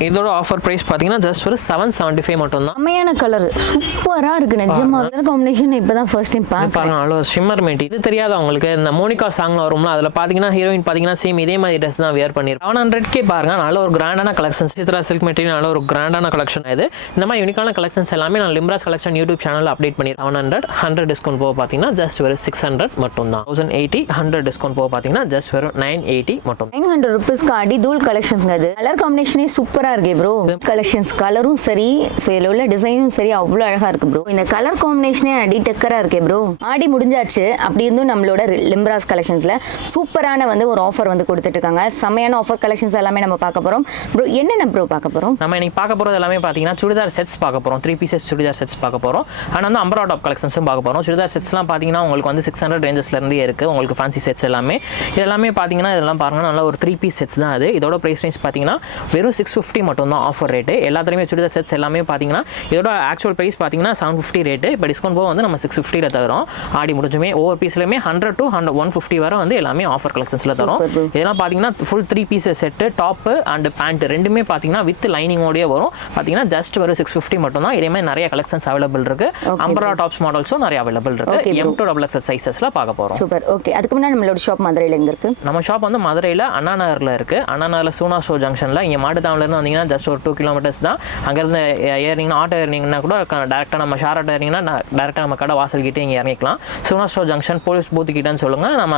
இதோட offer price பார்த்தீங்கன்னா just ஒரு செவன் செவன்ட்டி ஃபைவ் மட்டும் தான் செம்மையான கலர் சூப்பரா இருக்கு நிஜமா. கலர் காம்பினேஷன் இப்பதான் ஃபர்ஸ்ட் டைம் இது பார்க்க பாருங்க அவ்வளோ ஷிம்மர் மேட் இது தெரியாத உங்களுக்கு? இந்த மோனிகா சாங்ல வரும்ல அதில் பார்த்தீங்கன்னா ஹீரோயின் பார்த்தீங்கன்னா சேம் இதே மாதிரி ட்ரெஸ் தான் வேர் பண்ணிருக்கோம் செவன் ஹண்ட்ரட்கே பாருங்க நல்ல ஒரு கிராண்டான கலெக்ஷன் சித்ரா சில்க் மெட்டீரியல் நல்ல ஒரு கிராண்டான கலெக்ஷன் இது. இந்த மாதிரி யூனிக்கான கலெக்ஷன்ஸ் எல்லாமே நான் லிம்ராஸ் கலெக்ஷன் யூடியூப் சேனலில் அப்டேட் பண்ணி செவன் ஹண்ட்ரட் ஹண்ட்ரட் டிஸ்கவுண்ட் போக பார்த்தீங்கன்னா ஜஸ்ட் ஒரு சிக்ஸ் ஹண்ட்ரட் மட்டும் தான் தௌசண்ட் எயிட்டி ஹண்ட்ரட் டிஸ்கவுண்ட் போக பார்த்தீங்கன்னா ஜஸ்ட் வெறும் நைன் எயிட்டி மட்டும். நைன் ஹண்ட்ரட் ருபீஸ்க்கு அடி தூள் கலெக்ஷன்ஸ்ங்க அது கலர் காம்பினேஷனே சூப்பராக இருக்கே ப்ரோ கலெக்ஷன்ஸ் கலரும் சரி ஸோ இதில் உள்ள டிசைனும் சரி அவ்வளோ அழகா இருக்கு ப்ரோ இந்த கலர் காம்பினேஷனே அடி டக்கரா இருக்கே ப்ரோ ஆடி முடிஞ்சாச்சு. அப்படி இருந்தும் நம்மளோட லிம்ராஸ் கலெக்ஷன்ஸ்ல சூப்பரான வந்து ஒரு ஆஃபர் வந்து கொடுத்துட்டு இருக்காங்க. செம்மையான ஆஃபர் கலெக்ஷன்ஸ் எல்லாமே நம்ம பார்க்க போறோம். ப்ரோ என்னென்ன ப்ரோ பார்க்க போகிறோம் நம்ம இன்னைக்கு பார்க்க போகிறது எல்லாமே பார்த்தீங்கன்னா சுடிதார் செட்ஸ் பார்க்க போகிறோம் த்ரீ பீசஸ் சுடிதார் செட்ஸ் பார்க்க போகிறோம் ஆனால் வந்து அம்பரா டாப் கலெக்ஷன்ஸும் பார்க்க போகிறோம் சுடிதார் செட்ஸ்லாம் பார்த்தீங்கன்னா உங்களுக்கு வந்து சிக்ஸ் ஹண்ட்ரட் ரேஞ்சஸ்லேருந்தே இருக்குது உங்களுக்கு ஃபேன்சி செட்ஸ் எல்லாமே. இதெல்லாமே பார்த்தீங்கன்னா இதெல்லாம் பாருங்க நல்லா ஒரு த்ரீ பீஸ் செட்ஸ் தான் அது. இதோட ப்ரைஸ் ரேஞ்ச் பார்த்தீங்கன்னா வெறும் சிக்ஸ் ஃபிஃப்டி மட்டும் தான் ஆஃபர் ரேட்டு எல்லாத்துலேயுமே சுடிதார் செட்ஸ் எல்லாமே பார்த்தீங்கன்னா இதோட ஆக்சுவல் ப்ரைஸ் பார்த்தீங்கன்னா செவன் ஃபிஃப்டி ரேட்டு இப்போ டிஸ்கவுண்ட் போக வந்து நம்ம சிக்ஸ் ஃபிஃப்டியில் தரோம் ஆடி முடிஞ்சுமே ஒவ்வொரு பீஸ்லையுமே hundred to hundred one fifty வரை வந்து எல்லாமே ஆஃபர் கலெக்ஷன்ஸில் தரோம். இதெல்லாம் பார்த்தீங்கன்னா full three pieces set top and pant ரெண்டுமே பார்த்தீங்கன்னா வித் லைனிங்கோடய வரும். பார்த்தீங்கன்னா ஜஸ்ட் ஒரு சிக்ஸ் ஃபிஃப்டி மட்டும் தான் இதே மாதிரி நிறைய கலெக்ஷன்ஸ் அவைலபிள் இருக்கு. அம்பரா டாப்ஸ் மாடல்ஸும் நிறைய அவைலபிள் இருக்கு. எம் டூ டபுள் எக்ஸஸ் சைசஸ்ல பார்க்க போறோம். சூப்பர் ஓகே அதுக்கு முன்னாடி நம்மளோட ஷாப் மதுரையில் எங்க இருக்கு? நம்ம ஷாப் வந்து மதுரையில் அண்ணா நகரில் இருக்கு. அண்ணா நகரில் சூனா ஷோ ஜங்ஷனில் இங்கே மாட்டுத்தாவலேருந்து வந்தீங்கன்னா ஜஸ்ட் ஒரு டூ கிலோமீட்டர்ஸ் தான். அங்கேருந்து ஏறினீங்கன்னா ஆட்டோ ஏறினீங்கன்னா கூட டேரெக்டாக நம்ம ஷேர் ஆட்டோ ஏறினீங்கன்னா டேரெக்டாக நம்ம கடை வாசல் கிட்டே இங்கே இறங்கிக்கலாம். சூனா ஷோ ஜங்ஷன் போலீஸ் பூத்து கிட்டேன்னு சொல்லுங்கள் நம்ம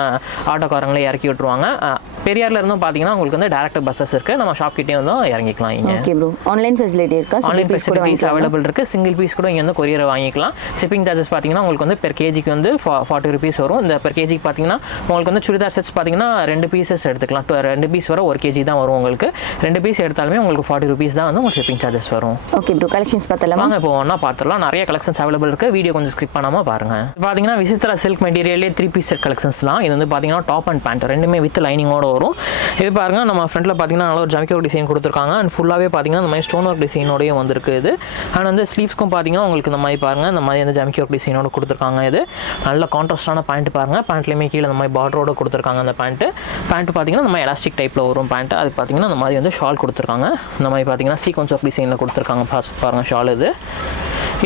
ஆட்டோக்காரங்களே இறக்கி விட்டுருவாங்க. பெரியார்ல இருந்தும் பார்த்தீங்கன்னா உங்களுக்கு வந்து டேரக்ட் பஸ்ஸஸ் இருக்குது நம்ம ஷாப் கிட்டே வந்து இறங்கிக்கலாம் இங்கே. ஓகே ப்ரோ ஆன்லைன் ஃபெசிலிட்டி இருக்கா? ஆன்லைன் ஃபெசிலிட்டிஸ் அவைலபிள் இருக்குது சிங்கிள் பீஸ் கூட இங்கே வந்து கொரியர் வாங்கிக்கலாம். ஷிப்பிங் சார்ஜஸ் பார்த்தீங்கன்னா உங்களுக்கு வந்து பெர் கேஜிக்கு வந்து ஃபார்ட்டி ருபீஸ் வரும். இந்த பெர் கேஜிக்கு பார்த்தீங்கன்னா உங்களுக்கு வந்து சுடிதார் செட்ஸ் பார்த்தீங்கன்னா ரெண்டு பீசஸ் எடுத்துக்கலாம். ரெண்டு பீஸ் வர ஒரு கேஜி தான் வரும் உங்களுக்கு. ரெண்டு பீஸ் எடுத்தாலுமே உங்களுக்கு ஃபார்ட்டி ருபீஸ் தான் வந்து உங்களுக்கு ஷிப்பிங் சார்ஜஸ் வரும். ஓகே ப்ரோ கலெக்ஷன்ஸ் பார்த்தலாமா வாங்க இப்போ ஒன்றா பார்த்துடலாம். நிறைய கலெக்ஷன்ஸ் அவைலபிள் இருக்கு. வீடியோ கொஞ்சம் ஸ்கிப் பண்ணாமல் பாருங்க. இது பார்த்தீங்கன்னா விசித்ரா சில்க் மெட்டீரியலே த்ரீ பீஸ் செட் கலெக்ஷன்ஸ் தான் இது வந்து பார்த்தீங்கன்னா டாப் அண்ட் பேண்ட் ரெண்டுமே வித் லைனிங்கோட வரும். இது பாருங்க நம்ம ஃப்ரண்ட்டில் பார்த்தீங்கன்னா நல்ல ஒரு ஜமிக்கோ டிசைன் கொடுத்துருக்காங்க. அண்ட் ஃபுல்லாகவே பார்த்தீங்கன்னா இந்த மாதிரி ஸ்டோன் ஒர்க் டிசைனோடய வந்திருக்கு இது. அண்ட் வந்து ஸ்லீவ்ஸ்க்கும் பார்த்தீங்கன்னா உங்களுக்கு இந்த மாதிரி பாருங்க. இந்த மாதிரி வந்து ஜமிக்கோ டிசைனோட கொடுத்துருக்காங்க இது. நல்ல கான்ட்ராஸ்டான பேண்ட் பாருங்க. பேண்ட்லேயுமே கீழே இந்த மாதிரி பார்டரோட கொடுத்துருக்காங்க அந்த பேண்ட்டு பேண்ட் பார்த்தீங்கன்னா நம்ம எலாஸ்டிக் டைப்பில் வரும் பேண்ட் அதுக்கு பார்த்தீங்கன்னா இந்த மாதிரி வந்து ஷால் கொடுத்துருக்காங்க. இந்த மாதிரி பார்த்தீங்கன்னா சீக்வன்ஸ் ஆஃப் டிசைனில் கொடுத்துருக்காங்க. பாஸ்- பாருங்க ஷால் இது.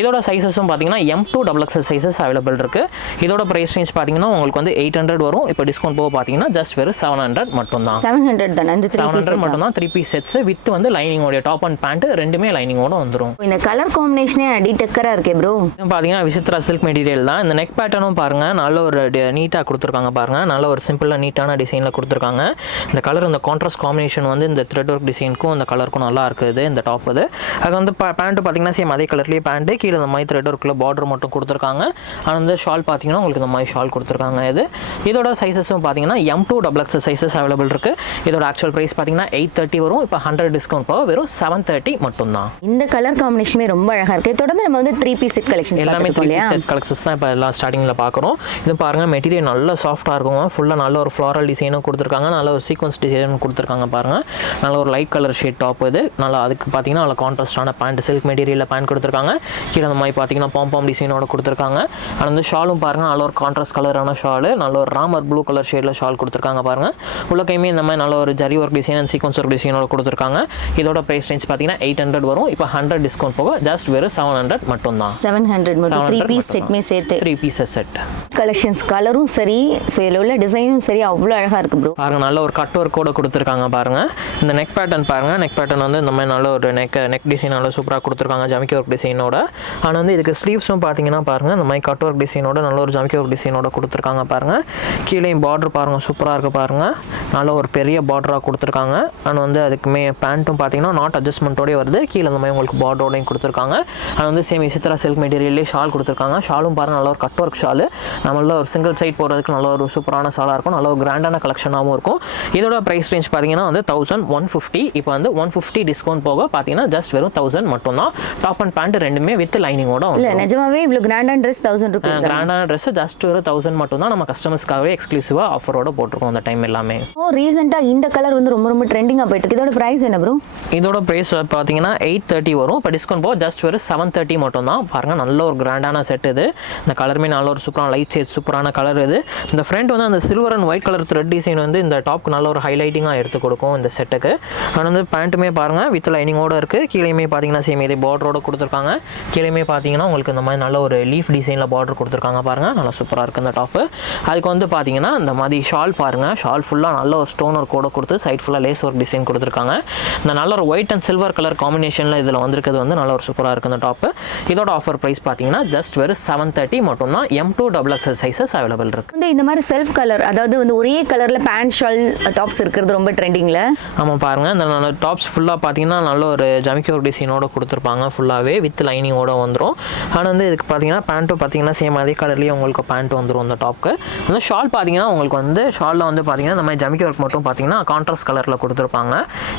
இதோட சைஸஸும் பார்த்தீங்கன்னா M to double XL sizes available இருக்கு. இதோட ப்ரைஸ் ரேஞ்ச் பார்த்தீங்கன்னா உங்களுக்கு வந்து எயிட் ஹண்ட்ரட் வரும். இப்போ டிஸ்கவுண்ட் போக பார்த்தீங்கன்னா ஜஸ்ட் வெறும் செவன் ஹண்ட்ரட் மட்டும் தான்? செவன் ஹண்ட்ரட் தானே இந்த செவன் ஹண்ட்ரட் மட்டும் தான் த்ரீ பீஸ் செட்ஸ் வித் வந்து லைனிங்கோட டாப் அண்ட் பேண்ட் ரெண்டுமே லைனிங்கோட வந்துடும் இந்த கலர் காம்பினேஷனே அடி டக்கரா இருக்கே ப்ரோ பார்த்தீங்கன்னா விசித்ரா சில்க் மெட்டீரியல் தான். இந்த நெக் பேட்டர்னும் பாருங்க. நல்ல ஒரு நீட்டாக கொடுத்துருக்காங்க பாருங்க. நல்ல ஒரு சிம்பிளாக நீட்டான டிசைனில் கொடுத்துருக்காங்க. இந்த கலர் இந்த கான்ட்ராஸ்ட் காம்பினேஷன் வந்து இந்த த்ரெட் ஒர்க் டிசைனுக்கும் இந்த கலருக்கும் நல்லா இருக்குது. இந்த டாப் இது. அது வந்து பேண்ட் பார்த்தீங்கன்னா சேம் அதே கலர்லேயே பேண்ட்டு கீழே இந்த மாதிரி த்ரெட் ஒர்க்கில் பார்டர் மட்டும் கொடுத்துருக்காங்க. ஆனால் வந்து ஷால் பார்த்தீங்கன்னா உங்களுக்கு இந்த மாதிரி ஷால் கொடுத்துருக்காங்க இது. இதோட சைஸஸும் பார்த்தீங்கன்னா M to double X sizes available இருக்கு. இதோட ஆக்சுவல் ப்ரைஸ் பார்த்தீங்கன்னா எயிட் தேர்ட்டி வரும். இப்போ ஹண்ட்ரட் டிஸ்கவுண்ட் போக வெறும் செவன் தேர்ட்டி மட்டும்தான். இந்த கலர் காம்பினேஷனே ரொம்ப அழகா இருக்கு. தொடர்ந்து நம்ம வந்து த்ரீ பீஸ் செட் கலெக்ஷன்ஸ் எல்லாமே த்ரீ இல்லையா செட்ஸ் கலெக்ஷன்ஸ் தான் இப்போ எல்லாம் ஸ்டார்டிங்கில் பார்க்குறோம். இது பாருங்கள் மெட்டீரியல் நல்ல சாஃப்ட்டாக இருக்குங்க. ஃபுல்லாக நல்ல ஒரு ஃப்ளாரல் டிசைனும் கொடுத்துருக்காங்க. நல்ல ஒரு சீக்வன்ஸ் டிசைனும் கொடுத்துருக்காங்க பாருங்கள் நல்ல ஒரு லைட் கலர் ஷேட் டாப் இது. நல்லா அதுக்கு பார்த்தீங்கன்னா நல்ல கான்ட்ராஸ்டான பேண்ட் சில்க் மெட்டீரியலில் பேண்ட் கொடுத்துருக்காங்க. கீழே அந்த மாதிரி பார்த்தீங்கன்னா பாம் டிசைனோட கொடுத்துருக்காங்க. அது வந்து ஷாலும் பாருங்கள் நல்ல ஒரு கான்ட்ராஸ்ட் கலரான ஷாலு நல்ல ஒரு ராமர் ப்ளூ கலர் ஷேடில் ஷால் கொடுத்துருக்காங்க பாருங்கள் உள்ள கையுமே இந்த மாதிரி நல்ல ஒரு zari work design and sequins work டிசைனோட கொடுத்துருக்காங்க. இதோட ப்ரைஸ் ரேஞ்ச் பார்த்தீங்கன்னா எயிட் ஹண்ட்ரட் வரும். இப்போ ஹண்ட்ரட் டிஸ்கவுண்ட் போக ஜஸ்ட் வெறும் செவன் ஹண்ட்ரட் மட்டும். தான் செவன் ஹண்ட்ரட் மட்டும் த்ரீ 700 பீஸ் செட்மே சேர்த்து த்ரீ பீசஸ் செட் கலெக்ஷன்ஸ் கலரும் சரி. ஸோ இதில் உள்ள டிசைனும் சரி. அவ்வளோ அழகா இருக்கு ப்ரோ பாருங்க நல்ல ஒரு கட் ஒர்க் கூட கொடுத்துருக்காங்க பாருங்க. இந்த நெக் பேட்டர்ன் பாருங்க. நெக் பேட்டர்ன் வந்து இந்த மாதிரி நல்ல ஒரு நெக் நெக் டிசைன் நல்லா சூப்பராக கொடுத்துருக்காங்க. ஜமிக்கி ஒர்க் டிசைனோட ஆனால் வந்து இதுக்கு ஸ்லீவ்ஸும் பார்த்தீங்கன்னா பாருங்கள் இந்த மாதிரி கட் ஒர்க் டிசைனோட நல்ல ஒரு ஜமிக்கி ஒர்க் டிசைனோட கொடுத்துருக்காங்க பாருங்கள் கீழே பார்டர் பாருங்கள் சூப்பராக இருக்கு பாருங்கள் நல்ல ஒரு பெரிய பார்டராக கொடுத்துருக்காங்க. ஆனால் வந்து அதுக்குமே பேண்ட்டும் பார்த்தீங்கன்னா நாட் அட்ஜஸ்ட்மெண்ட்டோடய வருது. கீழே இந்த மாதிரி உங்களுக்கு பார்டரோடையும் கொடுத்துருக்காங்க. அது வந்து சேம் விசித்ரா சில்க் மெட்டீரியல்லே ஷால் கொடுத்துருக்காங்க. ஷாலும் பாருங்க நல்ல ஒரு கட் ஒர்க் ஷால் நம்மள ஒரு சிங்கிள் சைட் போகிறதுக்கு நல்ல ஒரு சூப்பரான ஷாலாக இருக்கும். நல்ல ஒரு கிராண்டான கலெக்ஷனாகவும் இருக்கும். இதோட ப்ரைஸ் ரேஞ்ச் பார்த்தீங்கன்னா வந்து தௌசண்ட் ஒன் ஃபிஃப்டி இப்போ வந்து ஒன் ஃபிஃப்டி டிஸ்கவுண்ட் போக பார்த்தீங்கன்னா ஜஸ்ட் வெறும் தௌசண்ட் மட்டும் தான் டாப் அண்ட் பேண்ட் ரெண்டுமே வித் லைனிங்கோட இல்ல நிஜமாவே இவ்வளவு கிராண்டான ட்ரெஸ் தௌசண்ட் ருபீஸ் கிராண்டான ட்ரெஸ் ஜஸ்ட் ஒரு தௌசண்ட் மட்டும் தான் நம்ம கஸ்டமர்ஸ்க்காகவே எக்ஸ்க்ளூசிவாக ஆஃபரோட போட்டிருக்கோம் அந்த டைம் எல்லாமே. ஓ ரீசெண்டா இந்த கலர் வந்து ரொம்ப ரொம்ப ட்ரெண்டிங்கா போயிட்டு இதோட பிரைஸ் என்ன ப்ரோ இதோட ப்ரைஸ் பார்த்தீங்கன்னா எயிட் தேர்ட்டி வரும். இப்போ டிஸ்கவுண்ட் போக ஜஸ்ட் ஒரு செவன் தேர்ட்டி மட்டும் தான் பாருங்கள் நல்ல ஒரு கிராண்டான செட் இது. இந்த கலருமே நல்ல ஒரு சூப்பரான லைட் ஷேட் சூப்பரான கலர் இது. இந்த ஃப்ரண்ட் வந்து அந்த silver and white colour thread design வந்து இந்த டாப்க்கு நல்ல ஒரு ஹைலைட்டிங்காக எடுத்து கொடுக்கும் இந்த செட்டுக்கு ஆனால் வந்து பேண்ட்டுமே பாருங்கள் வித் லைனிங்கோட இருக்குது கீழேயுமே பார்த்தீங்கன்னா சேம் இதே பார்டரோட கொடுத்துருக்காங்க. கீழேயுமே பார்த்தீங்கன்னா உங்களுக்கு இந்த மாதிரி நல்ல ஒரு லீஃப் டிசைனில் பார்டர் கொடுத்துருக்காங்க பாருங்கள் நல்லா சூப்பராக இருக்குது இந்த டாப்பு அதுக்கு வந்து பார்த்தீங்கன்னா இந்த மாதிரி ஷால் பாருங்கள் ஷால் ஃபுல்லாக நல்ல ஒரு ஸ்டோன் ஒர்க் கூட கொடுத்து சைட் ஃபுல்லாக லேஸ் ஒர்க் டிசைன் கொடுத்துருக்காங்க. இந்த நல்ல ஒரு ஒயிட் அண்ட் சில்வர் கலர் காம்பினேஷனில் இதில் வந்திருக்கிறது வந்து நல்ல ஒரு சூப்பராக இருக்குது இந்த டாப்பு இதோட ஆஃபர் ப்ரைஸ் பார்த்தீங்கன்னா ஜஸ்ட் வெறும் செவன் தேர்ட்டி மட்டும் தான் M to double XL sizes available இருக்குது வந்து இந்த மாதிரி செல்ஃப் கலர் அதாவது வந்து ஒரே கலர்ல பேண்ட் ஷால் டாப்ஸ் இருக்கிறது ரொம்ப ட்ரெண்டிங்ல ஆமாம் பாருங்கள் இந்த டாப்ஸ் ஃபுல்லாக பார்த்தீங்கன்னா நல்ல ஒரு ஜமிக்கோர் டிசைனோட கொடுத்துருப்பாங்க ஃபுல்லாகவே வித் லைனிங்கோட வந்துடும் ஆனால் வந்து இதுக்கு பார்த்தீங்கன்னா பேண்ட்டும் பார்த்தீங்கன்னா சேம் அதே கலர்லேயே உங்களுக்கு பேண்ட் வந்துடும் அந்த டாப்க்கு அந்த ஷால் பார்த்தீங்கன்னா உங்களுக்கு வந்து ஷாலில் வந்து பார்த்தீங்கன்னா இந்த மாதிரி ஜமிக்கி ஒர்க் மட்டும் பார்த்தீங்கன்னா கான்ட்ராஸ்ட் கலரில் கொடுத்துருப்பாங்க.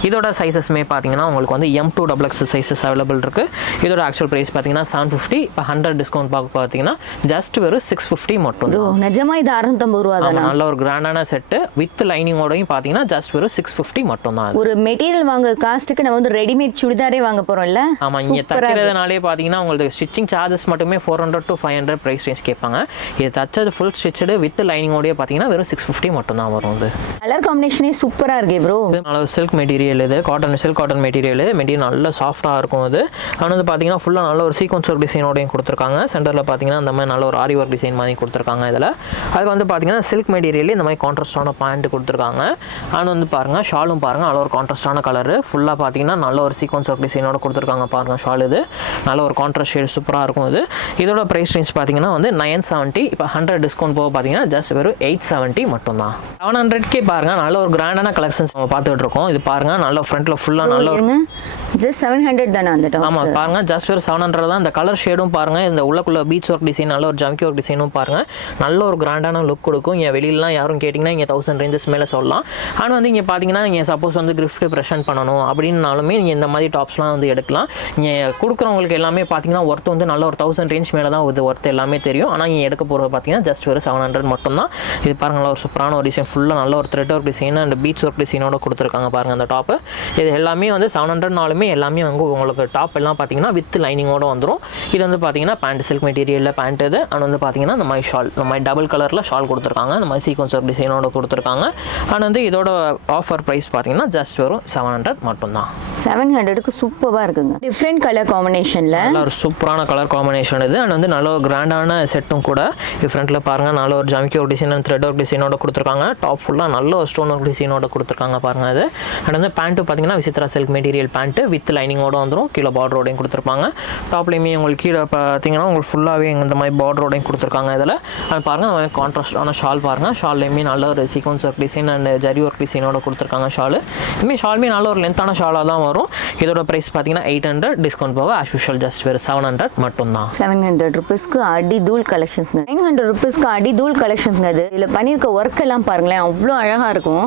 இதோட சைஸஸ்மே பார்த்தீங்கன்னா உங்களுக்கு வந்து M to double X sizes available இருக்குது இதோட ஆக்சுவல் ப்ரைஸ் பார்த்தீங்கன்னா செவன் ஃபிஃப்டி இப்போ ஹண்ட்ரட் டிஸ்கவுண்ட் பார்க்க பார்த்தீங்கன்னா ஜஸ்ட் வெறும் சிக்ஸ் ஃபிஃப்டி மட்டும் ப்ரோ நிஜமா இது அறுநூத்தம்பது ரூபா தானா? நல்ல ஒரு கிராண்டான செட்டு வித் லைனிங்கோடையும் பார்த்தீங்கன்னா ஜஸ்ட் வெறும் சிக்ஸ் ஃபிஃப்டி மட்டும் தான் ஒரு மெட்டீரியல் வாங்குற காஸ்ட்டுக்கு நம்ம வந்து ரெடிமேட் சுடிதாரே வாங்க போறோம்ல? ஆமாம் இங்கே இருக்கு. தைக்கிறதுனாலே பார்த்தீங்கன்னா உங்களுக்கு ஸ்டிச்சிங் சார்ஜஸ் மட்டுமே four hundred to five hundred price range கேட்பாங்க. இது தச்சது ஃபுல் ஸ்டிச்சடு வித் லைனிங்கோடய பார்த்தீங்கன்னா வெறும் சிக்ஸ் ஃபிஃப்டி மட்டும் தான் வரும் இது. கலர் காம்பினேஷனே சூப்பரா இருக்கே ப்ரோ இது நல்ல சில்க் மெட்டீரியல் இது. Cotton silk cotton material material நல்ல சாஃப்டாக இருக்கும் இது. ஆனால் வந்து பார்த்தீங்கன்னா ஃபுல்லாக நல்ல ஒரு சீக்வன்ஸ் ஒர்க் டிசைனோடையும் கொடுத்துருக்காங்க. சென்டரில் பார்த்தீங்கன்னா அந்த மாதிரி நல்ல ஒரு ஆரி ஒர்க் டிசைன் மாதிரி கொடுத்துருக்காங்க இதில். அதுக்கு வந்து பார்த்தீங்கன்னா சில்க் மெட்டீரியல் இந்த மாதிரி கான்ட்ராஸ்டான பேண்ட் கொடுத்துருக்காங்க. ஆனால் வந்து பாருங்கள் ஷாலும் பாருங்கள் நல்ல ஒரு கான்ட்ராஸ்டான கலர் ஃபுல்லாக பார்த்தீங்கன்னா நல்ல ஒரு சீக்வன்ஸ் ஒர்க் டிசைனோட கொடுத்துருக்காங்க பாருங்கள் ஷால் இது. நல்ல ஒரு கான்ட்ராஸ்ட் ஷேட் சூப்பராக இருக்கும் இது இதோட ப்ரைஸ் ரேஞ்ச் பார்த்தீங்கன்னா வந்து நைன் செவன்ட்டி இப்போ ஹண்ட்ரட் டிஸ்கவுண்ட் போக பார்த்தீங்கன்னா ஜஸ்ட் வெறும் எயிட் செவன்ட்டி மட்டும் தான் செவன் ஹண்ட்ரட்கே பாருங்கள் நல்ல ஒரு கிராண்டான கலெக்ஷன்ஸ் நம்ம பார்த்துட்டு இருக்கோம். இது பாருங்கள் நல்ல ஃப்ரண்ட்டில் ஃபுல்லாக நல்ல ஜஸ்ட் செவன் ஹண்ட்ரட் தானே அந்த ஆமாம் பாருங்க ஜஸ்ட் ஒரு செவன் ஹண்ட்ரட் தான். இந்த கலர் ஷேடும் பாருங்க இந்த உள்ளக்குள்ள பீச் ஒர்க் டிசைன் நல்ல ஒரு ஜம்கி ஒர்க் டிசைனும் பாருங்க. நல்ல ஒரு கிராண்டான லுக் கொடுக்கும். இங்கே வெளியிலலாம் யாரும் கேட்டிங்கன்னா இங்கே தௌசண்ட் ரேஞ்சஸ் மேலே சொல்லலாம். ஆனால் வந்து இங்கே பார்த்தீங்கன்னா நீங்கள் சப்போஸ் வந்து கிஃப்ட் ப்ரெசென்ட் பண்ணணும். அப்படின்னாலுமே நீங்கள் இந்த மாதிரி டாப்ஸ்லாம் வந்து எடுக்கலாம். இங்கே கொடுக்குறவங்களுக்கு எல்லாமே பார்த்தீங்கன்னா ஒர்த் வந்து நல்ல ஒரு தௌசண்ட் ரேஞ்ச் மேலே தான் இது ஒர்த் எல்லாமே தெரியும். ஆனால் இங்கே எடுக்க போகிறது பார்த்தீங்கன்னா ஜஸ்ட் ஒரு செவன் ஹண்ட்ரட் மட்டும் தான் இது பாருங்க நல்ல ஒரு சூப்பரான ஒரு டிசைன் ஃபுல்லாக நல்ல ஒரு thread work design and peach work டிசைனோட கொடுத்துருக்காங்க பாருங்க அந்த டாப்பு இது எல்லாமே வந்து செவன் ஹண்ட்ரட்னாலுமே எல்லாமே வந்து உங்களுக்கு டாப் எல்லாம் பார்த்தீங்கன்னா வித் லைனிங்கோட வந்துடும் இது வந்து பார்த்தீங்கன்னா பேண்ட் சில்க் மெட்டீரியலில் பேண்ட் இது. அண்ட் வந்து பார்த்தீங்கன்னா இந்த மாதிரி ஷால் இந்த மாதிரி டபுள் கலரில் ஷால் கொடுத்துருக்காங்க. இந்த மாதிரி சீக்வன்ஸ் ஒர்க் டிசைனோட கொடுத்துருக்காங்க. அண்ட் வந்து இதோட ஆஃபர் ப்ரைஸ் பார்த்தீங்கன்னா ஜஸ்ட் வெறும் செவன் ஹண்ட்ரட் மட்டும்தான். செவன் ஹண்ட்ரடுக்கு சூப்பராக இருக்குங்க. டிஃப்ரெண்ட் கலர் காம்பினேஷன்ல ஒரு சூப்பரான கலர் காம்பினேஷன் இது. அண்ட் வந்து நல்ல ஒரு கிராண்டான செட்டும் கூட இது ஃப்ரண்ட்டில் பாருங்கள் நல்ல ஒரு ஜமிக்கி ஒரு டிசைன் அண்ட் த்ரெட் ஒர்க் டிசைனோட கொடுத்துருக்காங்க. டாப் ஃபுல்லாக நல்ல ஒரு ஸ்டோன் ஒர்க் டிசைனோட கொடுத்துருக்காங்க பாருங்கள் இது. அண்ட் வந்து பேண்ட்டு பார்த்தீங்கன்னா Vichitra silk material pant with லைனிங்கோட வந்துடும் கீழே பார்டரோடையும் கொடுத்துருப்பாங்க. டாப்லேயுமே உங்களுக்கு கீழே பார்த்தீங்கன்னா உங்களுக்கு ஃபுல்லாகவே இந்த மாதிரி பார்டரோடையும் கொடுத்துருக்காங்க இதில். அது பாருங்கள் கான்ட்ராஸ்டான ஷால் பாருங்கள் ஷால்லையுமே நல்ல ஒரு sequins work design and zari work டிசைனோட கொடுத்துருக்காங்க ஷால் இனிமேல் ஷாலுமே நல்ல ஒரு லென்த்தான ஷாலாக தான் வரும். இதோட ப்ரைஸ் பார்த்தீங்கன்னா எயிட் ஹண்ட்ரட் டிஸ்கவுண்ட் போக as usual just seven hundred மட்டும்தான். செவன் ஹண்ட்ரட் ருபீஸ்க்கு அடி தூள் கலெக்ஷன்ஸ்ங்க நைன் ஹண்ட்ரட் ருபீஸ்க்கு அடி தூள் கலெக்ஷன்ஸ்ங்க இது இதில் பண்ணியிருக்க ஒர்க் எல்லாம் பாருங்களேன் அவ்வளோ அழகாக இருக்கும்.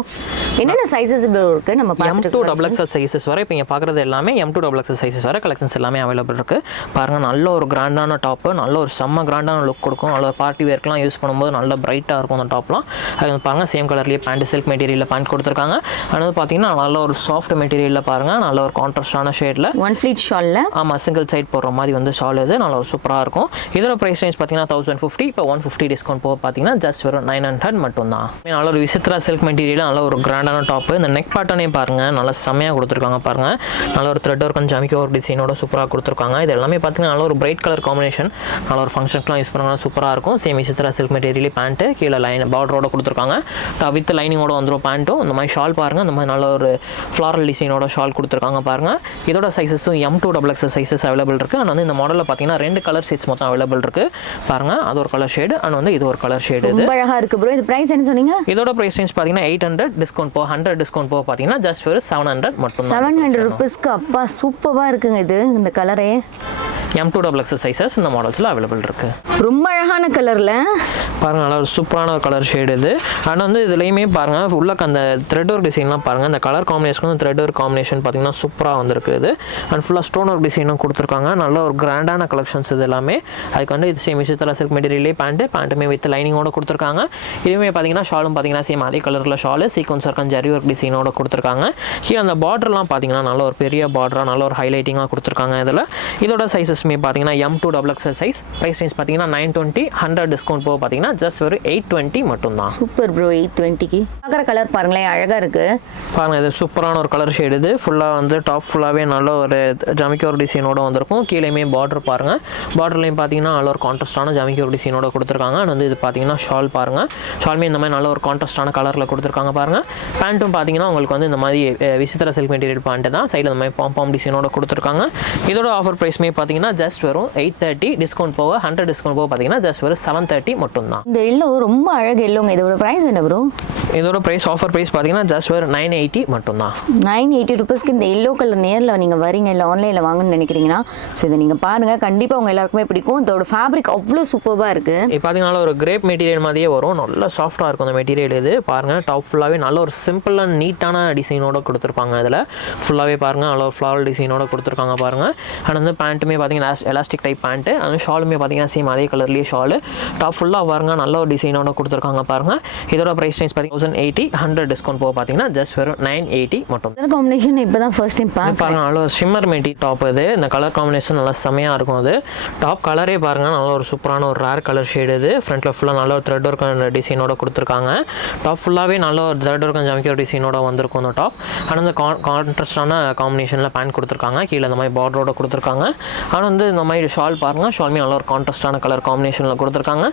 என்னென்ன சைஸஸ் இருக்கு? நம்ம M to double XL sizes வரை இப்போ இங்கே பார்க்குறது எல்லாமே M to double XL sizes வரை கலெக்ஷன்ஸ் எல்லாமே அவைலபிள் இருக்குது பாருங்கள் நல்ல ஒரு கிராண்டான டாப்பு நல்ல ஒரு செம்ம கிராண்டான லுக் கொடுக்கும். நல்ல ஒரு பார்ட்டி வேர்க்கெலாம் யூஸ் பண்ணும்போது நல்ல பிரைட்டாக இருக்கும் அந்த டாப்லாம் அது வந்து பாருங்கள் சேம் கலர்லேயே பேண்ட் சில்க் மெட்டீரியலில் பேண்ட் கொடுத்துருக்காங்க. அது வந்து பார்த்தீங்கன்னா நல்ல ஒரு சாஃப்ட் மெட்டீரியலில் பாருங்கள் நல்ல ஒரு கான்ட்ராஸ்டான ஷேடில் ஒன் ஃப்ளீட் ஷாலில் ஆமாம் சிங்கிள் சைட் போடுற மாதிரி வந்து ஷால் இது. நல்லா சூப்பராக இருக்கும். இதோட ப்ரைஸ் ரேஞ்ச் பார்த்தீங்கன்னா தௌசண்ட் ஃபிஃப்டி இப்போ ஒன் ஃபிஃப்டி டிஸ்கவுண்ட் போக பார்த்தீங்கன்னா ஜஸ்ட் வெறும் நைன் ஹண்ட்ரட் மட்டும் தான் நல்ல ஒரு விசித்ரா சில்க் மெட்டீரியல் நல்ல ஒரு கிராண்டான டாப்பு இந்த நெக் பேட்டர்னே பாருங்கள் நல்லா செம்மையாக கொடுத்துருக்காங்க பாருங்கள் நல்ல ஒரு த்ரெட் ஒர்க் அண்ட் ஜமிக்கோ ஒரு டிசைனோட சூப்பராக கொடுத்துருக்காங்க. இது எல்லாமே பார்த்தீங்கன்னா நல்ல ஒரு பிரைட் கலர் காம்பினேஷன் நல்ல ஒரு ஃபங்க்ஷனுக்குலாம் யூஸ் பண்ணுவாங்க சூப்பராக இருக்கும். Same Vichitra silk material pant கீழே லைன் பார்டரோட கொடுத்துருக்காங்க. வித் லைனிங்கோட வந்துடும் பேண்ட்டும் இந்த மாதிரி ஷால் பாருங்கள் இந்த மாதிரி நல்ல ஒரு ஃப்ளாரல் டிசைனோட ஷால் கொடுத்துருக்காங்க பாருங்கள் இதோட சைஸஸும் M to double X sizes available இருக்குது அண்ட் வந்து இந்த மாடலில் பார்த்தீங்கன்னா ரெண்டு கலர் ஷேட்ஸ் மொத்தம் அவைலபிள் இருக்குது பாருங்கள் அது ஒரு கலர் ஷேடு அண்ட் வந்து இது ஒரு கலர் ஷேடு இது. அழகாக இருக்கு ப்ரோ இது ப்ரைஸ் என்ன சொன்னீங்க? இதோட ப்ரைஸ் ரேஞ்ச் பார்த்தீங்கன்னா எயிட் ஹண்ட்ரட் டிஸ்கவுண்ட் போ ஹண்ட்ரட் டிஸ்கவுண்ட் போக பார்த்தீங்கன்னா ஜஸ்ட் ஒரு செவன் ஹண்ட்ரட் மட்டும் செவன் ஹண்ட்ரட் ருபீஸ்க்கு அப்பா சூப்பராக இருக்குங்க இது இந்த கலரே M to double XS sizes இந்த மாடல்ஸில் அவைலபிள் இருக்குது ரொம்ப அழகான கலர்ல பாருங்க நல்லா ஒரு சூப்பரான ஒரு கலர் ஷேடு இது. ஆனால் வந்து இதுலேயுமே பாருங்கள் உள்ளக்க அந்த த்ரெட் ஒர்க் டிசைன்லாம் பாருங்கள் அந்த கலர் காம்பினேஷனுக்கும் த்ரெட் ஒர்க் காம்பினேஷன் பார்த்தீங்கன்னா சூப்பராக வந்திருக்கு இது. அண்ட் ஃபுல்லாக ஸ்டோன் ஒர்க் டிசைனும் கொடுத்துருக்காங்க. நல்ல ஒரு கிராண்டான கலெக்ஷன்ஸ் இது எல்லாமே. அதுக்கு வந்து இது சேம் விஷயத்தில் சில்க் மெட்டீரியலே பேண்ட்டு பேண்ட்டுமே வித் லைனிங்கோட கொடுத்துருக்காங்க. இதுவுமே பார்த்தீங்கன்னா ஷாலும் பார்த்தீங்கன்னா சேம் அதே கலரில் shawl sequins work zari work டிசைனோட கொடுத்துருக்காங்க. கீழே அந்த பார்டர்லாம் பார்த்தீங்கன்னா நல்ல ஒரு பெரிய பார்டராக நல்ல ஒரு ஹைலைட்டிங்காக கொடுத்துருக்காங்க இதில். இதோட சைஸஸ்மே பார்த்தீங்கன்னா M to double XL size price range பார்த்தீங்கன்னா நைன் டுவெண்ட்டி ஹண்ட்ரட் டிஸ்கவுண்ட் போக பார்த்தீங்கன்னா ஜஸ்ட் ஒரு எயிட் டுவெண்ட்டி மட்டும்தான். சூப்பர் ப்ரோ எயிட் டுவெண்ட்டிக்கு பார்க்குற கலர் பாருங்களேன் அழகா இருக்கு. பாருங்க இது சூப்பரான ஒரு கலர் ஷேடு இது. ஃபுல்லாக வந்து டாப் ஃபுல்லாகவே நல்ல ஒரு ஜமிக்கோர் டிசைனோட வந்திருக்கும். கீழேயுமே பார்டர் பாருங்க. பார்டர்லையும் பார்த்தீங்கன்னா நல்ல ஒரு கான்ட்ராஸ்டான ஜமிக்கோர் டிசைனோட கொடுத்துருக்காங்க. அண்ட் வந்து இது பார்த்தீங்கன்னா ஷால் பாருங்க. ஷால்மே இந்த மாதிரி நல்ல ஒரு கான்ட்ராஸ்டான கலரில் கொடுத்துருக்காங்க பாருங்க. பேண்ட்டும் பார்த்தீங்கன்னா உங்களுக்கு வந்து இந்த மாதிரி விசித்திர சில்க் மெட்டீரியல் பேண்ட்டு தான். சைடில் இந்த மாதிரி பாம் பாம் டிசைனோட கொடுத்துருக்காங்க. இதோட ஆஃபர் ப்ரைஸ்மே பார்த்தீங்கன்னா ஜஸ்ட் வரும் எயிட் தேர்ட்டி டிஸ்கவுண்ட் போக ஹண்ட்ரட் டிஸ்கவுண்ட் போக பார்த்தீங்கன்னா ஜஸ்ட் வரும் செவன் தேர்ட்டி மட்டும்தான். இந்த எல்லோ ரொம்ப அழகு எல்லோங்க இதோட ப்ரைஸ் என்ன ப்ரோ இதோட ப்ரைஸ் ஆஃபர் ப்ரைஸ் பார்த்தீங்கன்னா ஜஸ்ட் வரும் நைன் எயிட்டி மட்டும்தான். நைன் எயிட்டி ருபீஸ்க்கு இந்த எல்லோ கலர் நேரில் நீங்கள் வரீங்க இல்லை ஆன்லைனில் வாங்கணும்னு நினைக்கிறீங்கன்னா ஸோ இதை நீங்கள் பாருங்கள் கண்டிப்பாக உங்கள் எல்லாருக்குமே பிடிக்கும். இதோட ஃபேப்ரிக் அவ்வளோ சூப்பராக இருக்குது இது பார்த்தீங்கன்னா ஒரு கிரேப் மெட்டீரியல் மாதிரியே வரும். நல்ல சாஃப்டாக இருக்கும் அந்த மெட்டீரியல் இது. பாருங்கள் டாப் ஃபுல்லாகவே நல்ல ஒரு சிம்பிள் அண்ட் நீட்டான டிசைனோட கொடுத்துருப்பாங்க அதில் ஃபுல்லாகவே பாருங்கள் நல்ல ஒரு ஃப்ளவர் டிசைனோட கொடுத்துருக்காங்க பாருங்கள் அண்ட் வந்து பேண்ட்டுமே பார்த்தீங்கன்னா எலாஸ்டிக் டைப் பேண்ட்டு அந்த ஷாலுமே பார்த்தீங்கன்னா சேம் அதே கலர்லேயே ஷாலு. டாப் ஃபுல்லாக பாருங்க நல்ல ஒரு டிசைனோட கொடுத்துருக்காங்க பாருங்கள் இதோட ப்ரைஸ் ரேஞ்ச் பார்த்தீங்கன்னா தௌசண்ட் எயிட்டி ஹண்ட்ரட் டிஸ்கவுண்ட் போக பார்த்தீங்கன்னா ஜஸ்ட் வெறும் நைன் எயிட்டி மட்டும். கலர் காம்பினேஷன் இப்போ தான் ஃபர்ஸ்ட் டைம் பாருங்க நல்ல ஒரு ஷிம்மர் மெட்டி டாப் இது. இந்த கலர் காம்பினேஷன் நல்லா செமையாக இருக்கும் அது. டாப் கலரே பாருங்க நல்ல ஒரு சூப்பரான ஒரு ரேர் கலர் ஷேடு இது. ஃப்ரண்ட்டில் ஃபுல்லாக நல்ல ஒரு த்ரெட் ஒர்க் டிசைனோட கொடுத்துருக்காங்க. டாப் ஃபுல்லாகவே நல்ல ஒரு த்ரெட் ஒர்க் ஜமிக்கோ டிசைனோட வந்திருக்கும் அந்த டாப் ஆனால் இந்த கான்ட்ராஸ்டான காம்பினேஷனில் பேண்ட் கொடுத்துருக்காங்க. கீழே இந்த மாதிரி பார்டரோட கொடுத்துருக்காங்க. ஆனால் வந்து இந்த மாதிரி ஷால் பாருங்க. ஷால்மே நல்ல ஒரு கான்ட்ராஸ்டான கலர் காம்பினேஷனில் கொடுத்துருக்காங்க.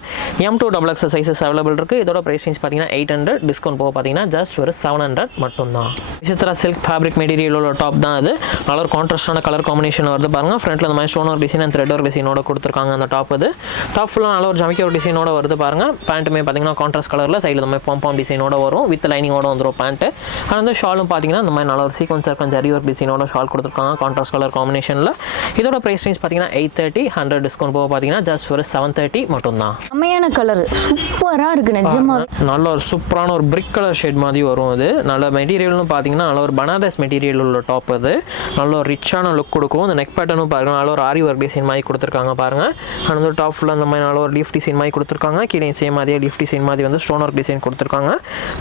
M to double X sizes available இருக்குது இதோட ப்ரைஸ் ரேஞ்ச் பார்த்தீங்கன்னா எயிட் ஹண்ட்ரட் டிஸ்கவுண்ட் போக பார்த்தீங்கன்னா ஜஸ்ட் ஒரு செவன் ஹண்ட்ரட் மட்டும்தான். விசித்ரா சில்க் ஃபேப்ரிக் மெட்டீரியலோட டாப் தான் அது. நல்ல ஒரு கான்ட்ராஸ்டான கலர் காம்பினேஷன் வருது பாருங்க. ஃப்ரண்ட்டில் இந்த மாதிரி ஸ்டோன் ஒரு டிசைன் அண்ட் த்ரெட் ஒரு டிசைனோட கொடுத்துருக்காங்க அந்த டாப் இது. டாப் ஃபுல்லாக நல்ல ஒரு ஜமிக்க ஒரு டிசைனோட வருது பாருங்க. பேண்ட்டுமே பார்த்தீங்கன்னா கான்ட்ராஸ்ட் கலரில் சைடில் இந்த மாதிரி பாம் டிசைனோட வரும். வித் லைனிங்கோட வந்துடும் பேண்ட்டு ஆனால் வந்து ஷாலும் பார்த்தீங்கன்னா இந்த மாதிரி நல்ல ஒரு சீக்வன்ஸ் இருக்கும் ஜரி ஒரு டிசைனோட ஷால் கொடுத்துருக்காங்க. கான்ட்ராஸ்ட் கலர் காம்பினேஷனில் இதோட ப்ரைஸ் ரேஞ்ச் பார்த்தீங்கன்னா எயிட் தேர்ட்டி ஹண்ட்ரட் டிஸ்கவுண்ட் போக பார்த்தீங்கன்னா ஜஸ்ட் ஒரு செவன் தேர்ட்டி மட்டும்தான். செம்மையான கலர் சூப்பராக இருக்குது நிஜமாவே நல்ல ஒரு சூப்பரான ஒரு பிரிக் கலர் ஷேட் மாதிரி வரும் அது. நல்ல மெட்டீரியல்னு பார்த்தீங்கன்னா நல்ல ஒரு பனாரஸ் மெட்டீரியல் உள்ள டாப் அது. நல்ல ஒரு ரிச்சான லுக் கொடுக்கும். இந்த நெக் பேட்டர்னும் பாருங்க நல்ல ஒரு ஆரி ஒர்க் டிசைன் மாதிரி கொடுத்துருக்காங்க பாருங்க. அண்ட் வந்து டாப் ஃபுல்லாக அந்த மாதிரி நல்ல ஒரு லீஃப் டிசைன் மாதிரி கொடுத்துருக்காங்க. கீழே சேம் மாதிரியே லீஃப் டிசைன் மாதிரி வந்து ஸ்டோன் ஒர்க் டிசைன் கொடுத்துருக்காங்க.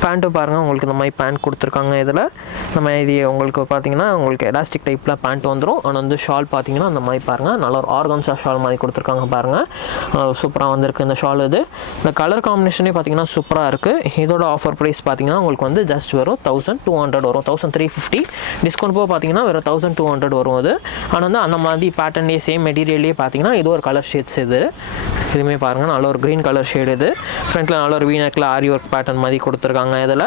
பேண்ட்டும் பாருங்க உங்களுக்கு இந்த மாதிரி பேண்ட் கொடுத்துருக்காங்க இதில். நம்ம இது உங்களுக்கு பார்த்தீங்கன்னா உங்களுக்கு எலாஸ்டிக் டைப்பில் பேண்ட் வந்துடும் அண்ட் வந்து ஷால் பார்த்தீங்கன்னா அந்த மாதிரி பாருங்க. நல்ல ஒரு ஆர்கன்ஸா ஷால் மாதிரி கொடுத்துருக்காங்க பாருங்கள் சூப்பராக வந்திருக்கு இந்த ஷால் இது. இந்த கலர் காம்பினேஷனே பார்த்தீங்கன்னா சூப்பராக இருக்குது இதோட ஆஃபர் ப்ரைஸ் பார்த்தீங்கன்னா உங்களுக்கு வந்து ஜஸ்ட் வரும் தௌசண்ட் டூ ஹண்ட்ரட் வரும். தௌசண்ட் த்ரீ ஃபிஃப்டி டிஸ்கவுண்ட் போக பார்த்தீங்கன்னா வெறும் தௌசண்ட் டூ ஹண்ட்ரட் வரும் அது. ஆனால் வந்து அந்த மாதிரி பேட்டர்ன்லேயே சேம் மெட்டீரியல்லே பார்த்தீங்கன்னா இது ஒரு கலர் ஷேட்ஸ் இது. இதுவுமே பாருங்கள் நல்ல ஒரு க்ரீன் கலர் ஷேடு இது. ஃப்ரண்ட்டில் நல்ல ஒரு வீனக்கில் ஆரி ஒர்க் பேட்டர்ன் மாதிரி கொடுத்துருக்காங்க இதில்.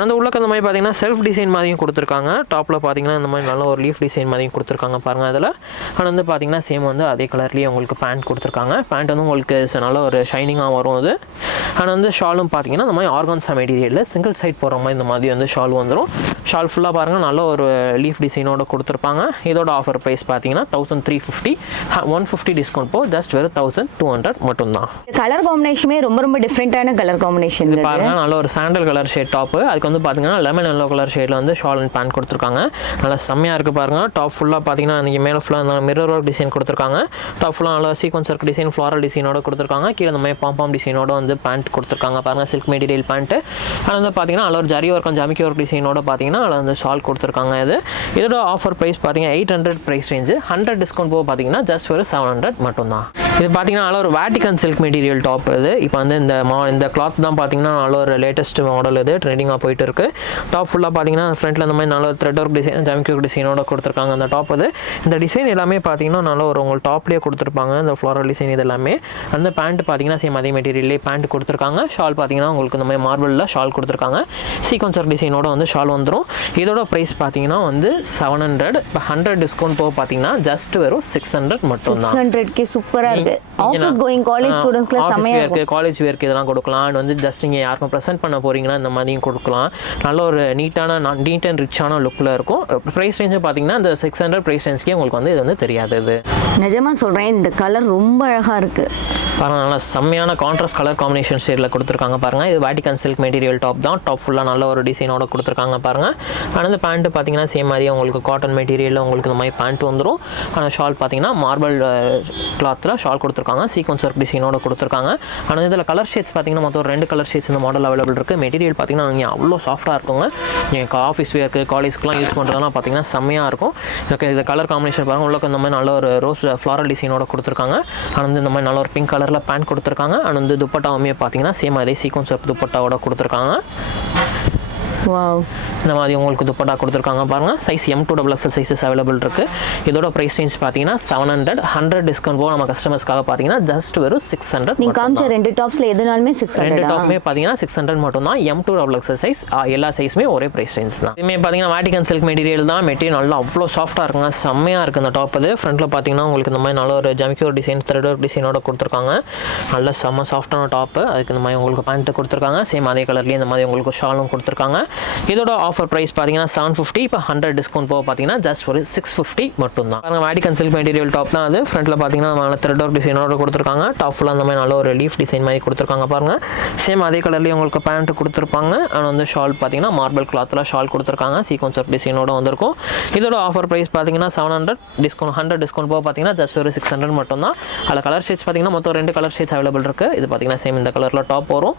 அந்த உள்ளக்க இந்த மாதிரி பார்த்தீங்கன்னா செல்ஃப் டிசைன் மாதிரியும் கொடுத்துருக்காங்க. டாப்பில் பார்த்தீங்கன்னா இந்த மாதிரி நல்ல ஒரு லீஃப் டிசைன் மாதிரியும் கொடுத்துருக்காங்க பாருங்கள் அதில் ஆனால் வந்து பார்த்தீங்கன்னா சேம் வந்து அதே கலர்லேயே உங்களுக்கு பேண்ட் கொடுத்துருக்காங்க. பேண்ட் வந்து உங்களுக்கு நல்ல ஒரு ஷைனிங்காக வரும் அது. ஆனால் வந்து ஷாலும் பார்த்தீங்கன்னா இந்த மாதிரி ஆர்கான்ஸா மெட்டீரியலில் சிங்கிள் சைட் போகிற மாதிரி இந்த மாதிரி வந்து ஷால் வந்துடும் ஷால் ஃபுல்லாக பாருங்கள் நல்ல ஒரு லீஃப் டிசைனோட கொடுத்துருப்பாங்க. இதோட ஆஃபர் ப்ரைஸ் பார்த்தீங்கன்னா thousand three fifty one fifty discount போ ஜஸ்ட் வெறும் தௌசண்ட் டூ ஹண்ட்ரட் மட்டும்தான். கலர் காம்பினேஷனே ரொம்ப ரொம்ப டிஃப்ரெண்ட்டான கலர் காம்பினேஷன் இது பாருங்க நல்ல ஒரு சாண்டல் கலர் ஷேட் டாப்பு அதுக்கு வந்து பார்த்தீங்கன்னா லெமன் எல்லோ கலர் ஷேடில் வந்து ஷால் அண்ட் பேண்ட் கொடுத்துருக்காங்க. நல்லா செம்மையாக இருக்குது பாருங்க. டாப் ஃபுல்லாக பார்த்தீங்கன்னா நீங்கள் மேலே ஃபுல்லாக மிரர் ஒர்க் டிசைன் கொடுத்துருக்காங்க. டாப் ஃபுல்லாக நல்லா சீக்வன்ஸ் ஒர்க் டிசைன் ஃப்ளாரல் டிசைனோட கொடுத்துருக்காங்க. கீழே இந்த மாதிரி பாம்பாம் டிசைனோட வந்து பேண்ட் கொடுத்துருக்காங்க. பாருங்க சில்க் மெட்டீரியல் பேண்ட்டு அதில் வந்து பார்த்தீங்கன்னா அதில் ஒரு ஜரி ஒர்க்கும் ஜமிக்கி ஒர்க் டிசைனோட பார்த்தீங்கன்னா அதில் வந்து ஷால் கொடுத்துருக்காங்க இது. இதோட ஆஃபர் ப்ரைஸ் பார்த்தீங்கன்னா eight hundred price range hundred discount போக பார்த்தீங்கன்னா ஜஸ்ட் ஒரு செவன் ஹண்ட்ரட் மட்டும்தான். இது பார்த்தீங்கன்னா நல்ல ஒரு வேட்டிகன் சில்க் மெட்டீரியல் டாப் இது. இப்போ வந்து இந்த மா இந்த கிளாத் தான் பார்த்தீங்கன்னா நல்ல ஒரு லேட்டஸ்ட் மாடல் இது ட்ரெண்டிங்காக போயிட்டு இருக்கு. டாப் ஃபுல்லாக பார்த்தீங்கன்னா ஃப்ரண்ட்டில் இந்த மாதிரி நல்ல ஒரு த்ரெட் ஒர்க் டிசைன் ஜமிக்கி டிசைனோட கொடுத்துருக்காங்க அந்த டாப் இது. இந்த டிசைன் எல்லாமே பார்த்தீங்கன்னா நல்ல ஒரு உங்களுக்கு டாப்லேயே கொடுத்துருப்பாங்க இந்த ஃப்ளோரல் டிசைன் இது எல்லாமே. அந்த பேண்ட் பார்த்தீங்கன்னா சேம் அதே மெட்டீரியல்லே பேண்ட் கொடுத்துருக்காங்க. ஷால் பார்த்தீங்கன்னா உங்களுக்கு இந்த மாதிரி மார்பிளில் ஷால் கொடுத்துருக்காங்க. சீக்வன்சர் டிசைனோட வந்து ஷால் வந்துடும் இதோட ப்ரைஸ் பார்த்தீங்கன்னா வந்து செவன் ஹண்ட்ரட் இப்போ ஹண்ட்ரட் டிஸ்கவுண்ட் போக பார்த்தீங்கன்னா ஜஸ்ட் வெறும் சிக்ஸ் ஹண்ட்ரட் மட்டும் தான் ஹண்ட்ரட்கே சூப்பராக இருக்கு. ஆஃபீஸ் கோயிங் காலேஜ் ஸ்டூடெண்ட்ஸ்க்குலாம் இருக்கும். வேர்க்கு காலேஜ் வேர்க்கு இதெல்லாம் கொடுக்கலாம். அண்ட் வந்து ஜஸ்ட் நீங்கள் யாருக்கும் ப்ரெசென்ட் பண்ண போறீங்கன்னா இந்த மாதிரியும் கொடுக்கலாம். நல்ல ஒரு நீட்டான நீட் அண்ட் ரிச்சான லுக்கில் இருக்கும். ப்ரைஸ் ரேஞ்சு பார்த்தீங்கன்னா இந்த சிக்ஸ் ஹண்ட்ரட் ப்ரைஸ் ரேஞ்ச்க்கே உங்களுக்கு வந்து இது வந்து தெரியாது நிஜமா சொல்றேன் இந்த கலர் ரொம்ப அழகா இருக்கு. பாருங்கள் நல்லா செம்மையான கான்ட்ராஸ்ட் கலர் காம்பினேஷன் ஷேடில் கொடுத்துருக்காங்க பாருங்கள் இது வேட்டிகன் சில்க் மெட்டீரியல் டாப் தான். டாப் ஃபுல்லாக நல்ல ஒரு டிசைனோட கொடுத்துருக்காங்க பாருங்கள் ஆனால் இந்த பேண்ட்டு பார்த்தீங்கன்னா சேம் மாதிரியே உங்களுக்கு காட்டன் மெட்டீரியலில் உங்களுக்கு இந்த மாதிரி பேண்ட் வந்துடும் ஆனால் ஷால் பார்த்தீங்கன்னா மார்பிள் கிளாத்தில் ஷால் கொடுத்துருக்காங்க. சீக்வன்ஸ் ஒர்க் டிசைனோட கொடுத்துருக்காங்க. ஆனால் இதில் கலர் ஷேட்ஸ் பார்த்தீங்கன்னா மொத்தம் ரெண்டு கலர் ஷேட்ஸ் இந்த மாடல் அவைலபிள் இருக்குது மெட்டீரியல் பார்த்தீங்கன்னா நீங்கள் அவ்வளோ சாஃப்ட்டாக இருக்குங்க. நீங்கள் ஆஃபீஸ் வேர்க்கு காலேஜ்க்குலாம் யூஸ் பண்ணுறதுலாம் பார்த்தீங்கன்னா செம்மையாக இருக்கும். ஓகே இந்த கலர் காம்பினேஷன் பாருங்கள் உள்ளே இந்த மாதிரி நல்ல ஒரு ரோஸ் ஃப்ளாரல் டிசைனோட கொடுத்துருக்காங்க. ஆனால் இந்த மாதிரி நல்ல ஒரு பிங்க் கலர் கலரில் பேண்ட் கொடுத்துருக்காங்க. அண்ட் வந்து துப்பட்டாவுமே பார்த்தீங்கன்னா சேம் அதே சீக்வன்ஸ் ஒர்க் துப்பட்டாவோட கொடுத்துருக்காங்க. இந்த மாதிரி உங்களுக்கு துப்பட்டா கொடுத்துருக்காங்க பாருங்கள் size M to double XL sizes available இருக்குது இதோட ப்ரைஸ் ரேஞ்ச் பார்த்தீங்கன்னா செவன் ஹண்ட்ரட் ஹண்ட்ரட் டிஸ்கவுண்ட் போக நம்ம கஸ்டமர்ஸ்க்காக பார்த்தீங்கன்னா ஜஸ்ட் வெறும் சிக்ஸ் ஹண்ட்ரட் நீங்க காமிச்ச ரெண்டு டாப்ஸ்ல எதுனாலுமே சிக்ஸ் ரெண்டு டாப்புமே பார்த்தீங்கன்னா சிக்ஸ் ஹண்ட்ரட் மட்டும் தான் M to double XL size எல்லா சைஸுமே ஒரே ப்ரைஸ் ரேஞ்ச் தான். இதுமே பார்த்தீங்கன்னா வேட்டிகன் சில்க் மெட்டீரியல் தான். மெட்டீரியல் நல்லா அவ்வளோ சாஃப்ட்டாக இருக்குங்க. செம்மையாக இருக்குது இந்த டாப் இது. ஃப்ரண்ட்டில் பார்த்தீங்கன்னா உங்களுக்கு இந்த மாதிரி நல்ல ஒரு ஜமிக்கோர் டிசைன் த்ரெட் ஒர்க் டிசைனோட கொடுத்துருக்காங்க. நல்ல செம்ம சாஃப்டான டாப்பு அதுக்கு இந்த மாதிரி உங்களுக்கு பேண்ட்டு கொடுத்துருக்காங்க. சேம் அதே கலர்லேயே இந்த மாதிரி உங்களுக்கு ஷாலும் கொடுத்துருக்காங்க. இதோட ஆஃபர் ப்ரைஸ் பார்த்தீங்கன்னா செவன் ஃபிஃப்டி இப்போ ஹண்ட்ரட் டிஸ்கவுண்ட் போக பார்த்தீங்கன்னா ஜஸ்ட் ஒரு சிக்ஸ் ஃபிஃப்டி மட்டும் தான் பாருங்க கன்சல்ட் சில்க் மெட்டீரியல் டாப் தான் அது. ஃப்ரண்ட்டில் பார்த்தீங்கன்னா நல்ல த்ரெட் ஒர்க் டிசைனோட கொடுத்துருக்காங்க. டாப் ஃபுல்லாக அந்த மாதிரி நல்ல ஒரு லீஃப் டிசைன் மாதிரி கொடுத்துருக்காங்க பாருங்கள் சேம் அதே கலர்லேயே உங்களுக்கு பேண்ட் கொடுத்துருப்பாங்க. ஆனால் வந்து ஷால் பார்த்தீங்கன்னா மார்பிள் கிளாத்தில் ஷால் கொடுத்துருக்காங்க. சீக்வன்ஸ் ஆஃப் டிசைனோட வந்திருக்கும். இதோட ஆஃபர் ப்ரைஸ் பார்த்தீங்கன்னா seven hundred discount hundred discount போக பார்த்தீங்கன்னா ஜஸ்ட் ஒரு சிக்ஸ் ஹண்ட்ரட் மட்டும் தான் அதில் கலர் ஷேட்ஸ் பார்த்தீங்கன்னா மொத்தம் ரெண்டு கலர் ஷேட்ஸ் அவைலபிள் இருக்குது இது பார்த்தீங்கன்னா சேம் இந்த கலரில் டாப் வரும்.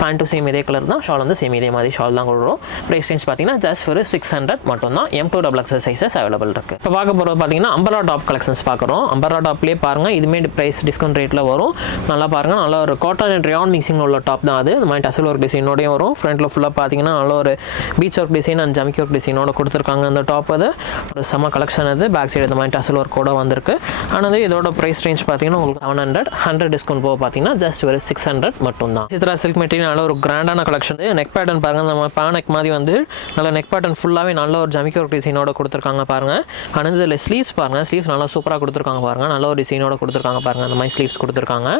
பேண்ட்டும் சேம் இதே கலர் தான். ஷால் வந்து சேம் இதே மாதிரி ஷால் தான் சொல்கிறோம் ப்ரைஸ் ரேஞ்ச் பார்த்தீங்கன்னா ஜஸ்ட் ஒரு சிக்ஸ் ஹண்ட்ரட் மட்டும் தான் M to double XL sizes available இருக்குது இப்போ பார்க்க போகிறது பார்த்தீங்கன்னா அம்பரா டாப் கலெக்ஷன்ஸ் பார்க்குறோம். அம்பரா டாப்லேயே பாருங்கள் இதுமே ப்ரைஸ் டிஸ்கவுண்ட் ரேட்டில் வரும். நல்லா பாருங்கள் நல்ல ஒரு காட்டன் அண்ட் ரியான் மிக்சிங் உள்ள டாப் தான் அது. இந்த மாதிரி டசல் ஒர்க் டிசைனோடய வரும். ஃப்ரண்ட்டில் ஃபுல்லாக பார்த்தீங்கன்னா நல்ல ஒரு பீச் ஒர்க் டிசைன் அண்ட் ஜமிக்கி ஒர்க் டிசைனோட கொடுத்துருக்காங்க அந்த டாப் அது. ஒரு செம கலெக்ஷன் அது. பேக் சைடு இந்த மாதிரி டசல் ஒர்க்கோட வந்திருக்கு. ஆனால் இதோட ப்ரைஸ் ரேஞ்ச் பார்த்தீங்கன்னா உங்களுக்கு செவன் ஹண்ட்ரட் ஹண்ட்ரட் டிஸ்கவுண்ட் போக பார்த்தீங்கன்னா ஜஸ்ட் ஒரு சிக்ஸ் ஹண்ட்ரட் மட்டும் தான் சித்ரா சில்க் மெட்டீரியல் நல்ல ஒரு கிராண்டான கலெக்ஷன் நெக் பேட்டர்ன் பாருங்க நம்ம நெக் மாதிரி வந்து நல்ல நெக் பேட்டர்ன் ஃபுல்லாகவே நல்ல ஒரு ஜமிக்கி ஒர்க் டிசைனோட கொடுத்துருக்காங்க பாருங்க. ஆனால் ஸ்லீவ்ஸ் பாருங்கள் ஸ்லீவ்ஸ் நல்லா சூப்பராக கொடுத்துருக்காங்க பாருங்கள் நல்ல ஒரு டிசைனோட கொடுத்துருக்காங்க பாருங்க. அந்த மாதிரி ஸ்லீவ்ஸ் கொடுத்துருக்காங்க.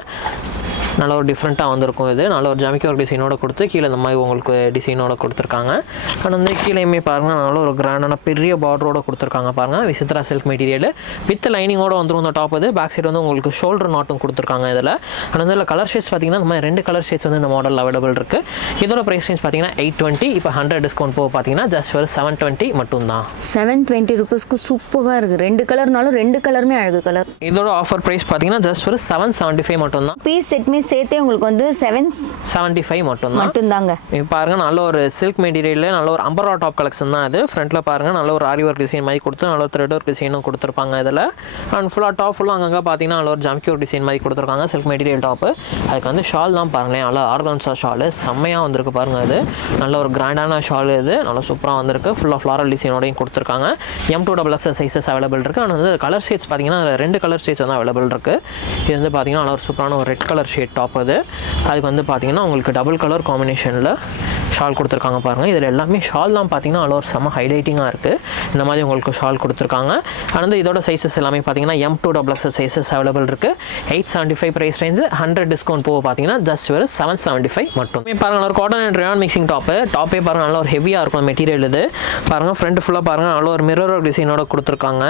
நல்ல ஒரு டிஃப்ரெண்ட்டாக வந்திருக்கும் இது. நல்ல ஒரு ஜமிக்கி ஒர்க் டிசைனோட கொடுத்து கீழே இந்த மாதிரி உங்களுக்கு டிசைனோட கொடுத்துருக்காங்க. அண்ட் வந்து கீழேயுமே பாருங்க நல்ல ஒரு கிராண்டான பெரிய பார்டரோட கொடுத்துருக்காங்க பாருங்க. விசித்ரா சில்க் மெட்டீரியல் வித் லைனிங்கோட வந்துரும் இந்த டாப் இது. பேக் சைடு வந்து உங்களுக்கு ஷோல்டர் நாட்டும் கொடுத்துருக்காங்க இதில். அண்ட் இதில் கலர் ஷேட்ஸ் பார்த்தீங்கன்னா இந்த மாதிரி ரெண்டு கலர் ஷேட்ஸ் வந்து இந்த மாடல் அவைலபிள் இருக்குது இதோட ப்ரைஸ் ரேஞ்ச் பார்த்தீங்கன்னா எயிட் டுவெண்ட்டி இப்போ ஹண்ட்ரட் டிஸ்கவுண்ட் போக பார்த்தீங்கன்னா ஜஸ்ட் ஒரு செவன் டுவெண்ட்டி மட்டும் தான் செவன் டுவெண்ட்டி ருபீஸ்க்கு சூப்பராக இருக்கு. ரெண்டு கலர்னாலும் ரெண்டு கலருமே அழகு கலர் இதோட ஆஃபர் ப்ரைஸ் பார்த்தீங்கன்னா ஜஸ்ட் ஒரு செவன் செவன்ட்டி ஃபைவ் மட்டும் தான் பீஸ் செட்மே சேர்த்தே உங்களுக்கு வந்து செவன் செவன்ட்டி ஃபைவ் மட்டும் மட்டும்தாங்க பாருங்க நல்ல ஒரு சில்க் மெட்டீரியலில் நல்ல ஒரு அம்பரா டாப் கலெக்ஷன் தான் இது. ஃப்ரண்ட்டில் பாருங்க நல்ல ஒரு ஆரி ஒர்க் டிசைன் மாதிரி கொடுத்து நல்ல ஒரு த்ரெட் ஒர்க் டிசைனும் கொடுத்துருப்பாங்க இதில். அண்ட் ஃபுல்லாக டாப் ஃபுல்லாக அங்கங்கே பார்த்தீங்கன்னா நல்ல ஒரு ஜம்கி டிசைன் மாதிரி கொடுத்துருக்காங்க சில்க் மெட்டீரியல் டாப்பு அதுக்கு வந்து ஷால் தான் பாருங்களேன் நல்ல ஆர்கன்ஸா ஷால் செம்மையாக வந்திருக்கு பாருங்க இது. நல்ல ஒரு கிராண்டான ஷால் இது. நல்லா சூப்பராக வந்திருக்கு. ஃபுல்லாக ஃப்ளாரல் டிசைனோடையும் கொடுத்துருக்காங்க. M to double X sizes available இருக்குது ஆனால் வந்து கலர் ஷேட்ஸ் பார்த்தீங்கன்னா ரெண்டு கலர் ஷேட்ஸ் வந்து அவைலபிள் இருக்குது இது வந்து பார்த்தீங்கன்னா நல்ல ஒரு சூப்பரான ஒரு ரெட் கலர் ஷேட் டாப் அது. அதுக்கு வந்து பார்த்தீங்கன்னா உங்களுக்கு டபுள் கலர் காம்பினேஷனில் ஷால் கொடுத்துருக்காங்க பாருங்கள் இதில் எல்லாமே ஷால் தான் பார்த்தீங்கன்னா அதில் ஒரு செம்ம ஹைலைட்டிங்காக இருக்குது இந்த மாதிரி உங்களுக்கு ஷால் கொடுத்துருக்காங்க. ஆனால் இதோட சைஸஸ் எல்லாமே பார்த்தீங்கன்னா M two double X sizes available இருக்குது eight seventy five price range hundred discount போக பார்த்தீங்கன்னா ஜஸ்ட் வெறும் செவன் செவன்ட்டி ஃபைவ் மட்டும் இப்போ பாருங்கள் ஒரு cotton and rayon mixing top டாப்பே பாருங்கள் நல்ல ஒரு ஹெவியாக இருக்கும் மெட்டீரியல் இது. பாருங்கள் ஃப்ரண்ட் ஃபுல்லாக பாருங்கள் நல்ல ஒரு மிரர் ஒர்க் டிசைனோட கொடுத்துருக்காங்க.